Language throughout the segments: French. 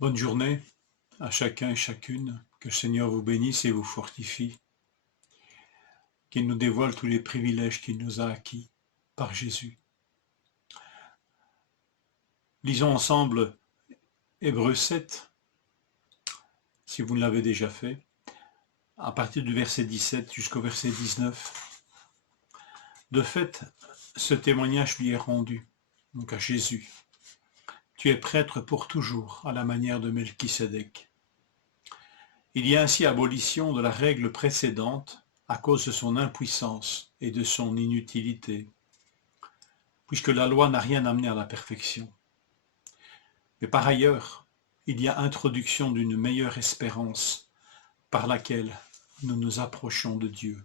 Bonne journée à chacun et chacune. Que le Seigneur vous bénisse et vous fortifie. Qu'il nous dévoile tous les privilèges qu'il nous a acquis par Jésus. Lisons ensemble Hébreux 7, si vous ne l'avez déjà fait, à partir du verset 17 jusqu'au verset 19. De fait, ce témoignage lui est rendu, donc à Jésus. Tu es prêtre pour toujours, à la manière de Melchisédek. Il y a ainsi abolition de la règle précédente à cause de son impuissance et de son inutilité, puisque la loi n'a rien amené à la perfection. Mais par ailleurs, il y a introduction d'une meilleure espérance par laquelle nous nous approchons de Dieu.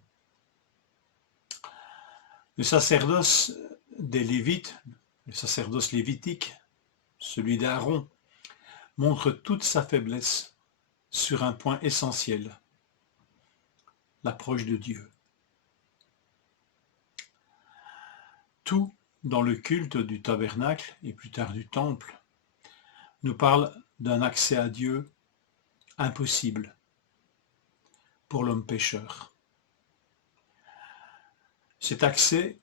Le sacerdoce des Lévites, le sacerdoce lévitique, celui d'Aaron, montre toute sa faiblesse sur un point essentiel, l'approche de Dieu. Tout dans le culte du tabernacle et plus tard du temple nous parle d'un accès à Dieu impossible pour l'homme pécheur. Cet accès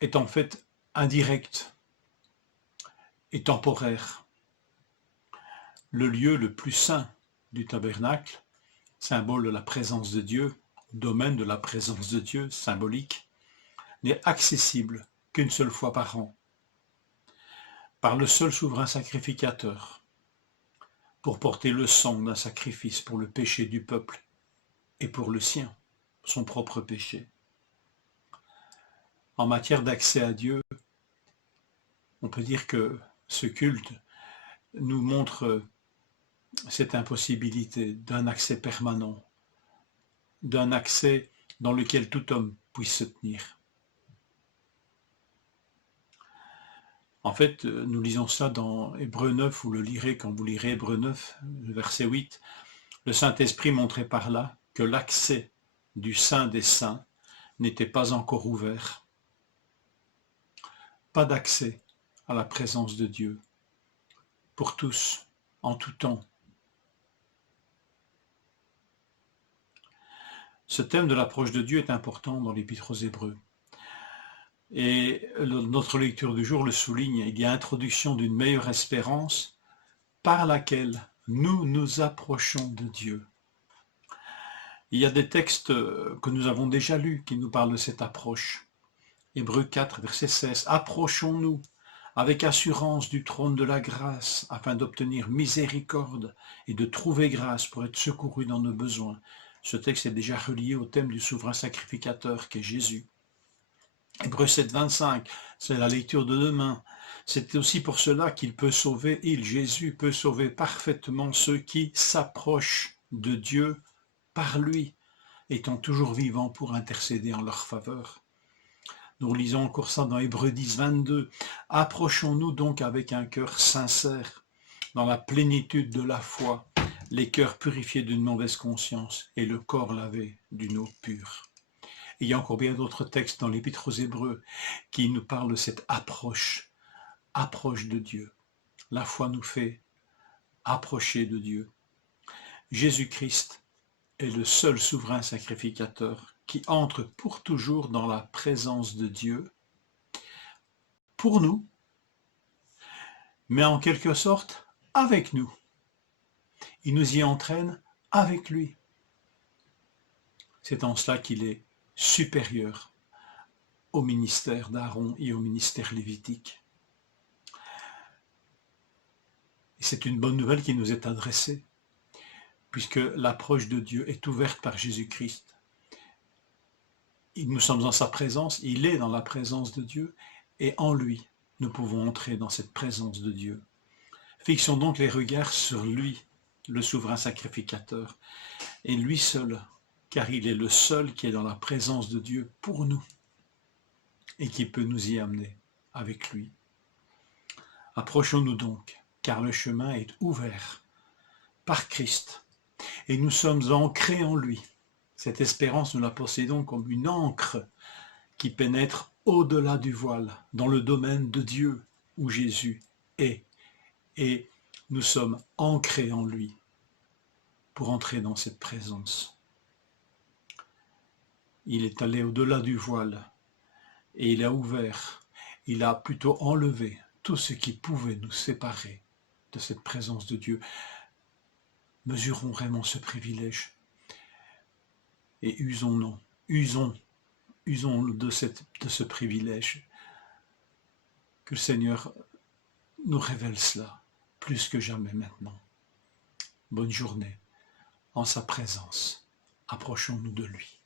est en fait indirect et temporaire. Le lieu le plus saint du tabernacle, symbole de la présence de Dieu, domaine de la présence de Dieu, symbolique, n'est accessible qu'une seule fois par an, par le seul souverain sacrificateur, pour porter le sang d'un sacrifice pour le péché du peuple et pour le sien, son propre péché. En matière d'accès à Dieu, on peut dire que ce culte nous montre cette impossibilité d'un accès permanent, d'un accès dans lequel tout homme puisse se tenir. En fait, nous lisons ça dans Hébreux 9, vous le lirez quand vous lirez Hébreux 9, le verset 8. Le Saint-Esprit montrait par là que l'accès du Saint des Saints n'était pas encore ouvert. Pas d'accès à la présence de Dieu, pour tous, en tout temps. Ce thème de l'approche de Dieu est important dans l'Épître aux Hébreux. Et notre lecture du jour le souligne, il y a introduction d'une meilleure espérance par laquelle nous nous approchons de Dieu. Il y a des textes que nous avons déjà lus qui nous parlent de cette approche. Hébreux 4, verset 16. Approchons-nous avec assurance du trône de la grâce afin d'obtenir miséricorde et de trouver grâce pour être secourus dans nos besoins. Ce texte est déjà relié au thème du souverain sacrificateur qu'est Jésus. Hébreux 7, 25, c'est la lecture de demain. C'est aussi pour cela qu'il peut sauver, Jésus peut sauver parfaitement ceux qui s'approchent de Dieu par lui, étant toujours vivants pour intercéder en leur faveur. Nous lisons encore ça dans Hébreux 10, 22. Approchons-nous donc avec un cœur sincère, dans la plénitude de la foi, les cœurs purifiés d'une mauvaise conscience et le corps lavé d'une eau pure. Il y a encore bien d'autres textes dans l'Épître aux Hébreux qui nous parlent de cette approche de Dieu. La foi nous fait approcher de Dieu. Jésus-Christ est le seul souverain sacrificateur qui entre pour toujours dans la présence de Dieu, pour nous, mais en quelque sorte avec nous. Il nous y entraîne avec lui. C'est en cela qu'il est supérieur au ministère d'Aaron et au ministère lévitique. Et c'est une bonne nouvelle qui nous est adressée, puisque l'approche de Dieu est ouverte par Jésus-Christ. Nous sommes en sa présence, il est dans la présence de Dieu, et en lui, nous pouvons entrer dans cette présence de Dieu. Fixons donc les regards sur lui, le souverain sacrificateur, et lui seul, car il est le seul qui est dans la présence de Dieu pour nous, et qui peut nous y amener avec lui. Approchons-nous donc, car le chemin est ouvert par Christ, et nous sommes ancrés en lui. Cette espérance, nous la possédons comme une ancre qui pénètre au-delà du voile, dans le domaine de Dieu, où Jésus est et nous sommes ancrés en lui pour entrer dans cette présence. Il est allé au-delà du voile et il a ouvert, il a plutôt enlevé tout ce qui pouvait nous séparer de cette présence de Dieu. Mesurons vraiment ce privilège et usons de ce privilège. Que le Seigneur nous révèle cela plus que jamais maintenant. Bonne journée en sa présence. Approchons-nous de lui.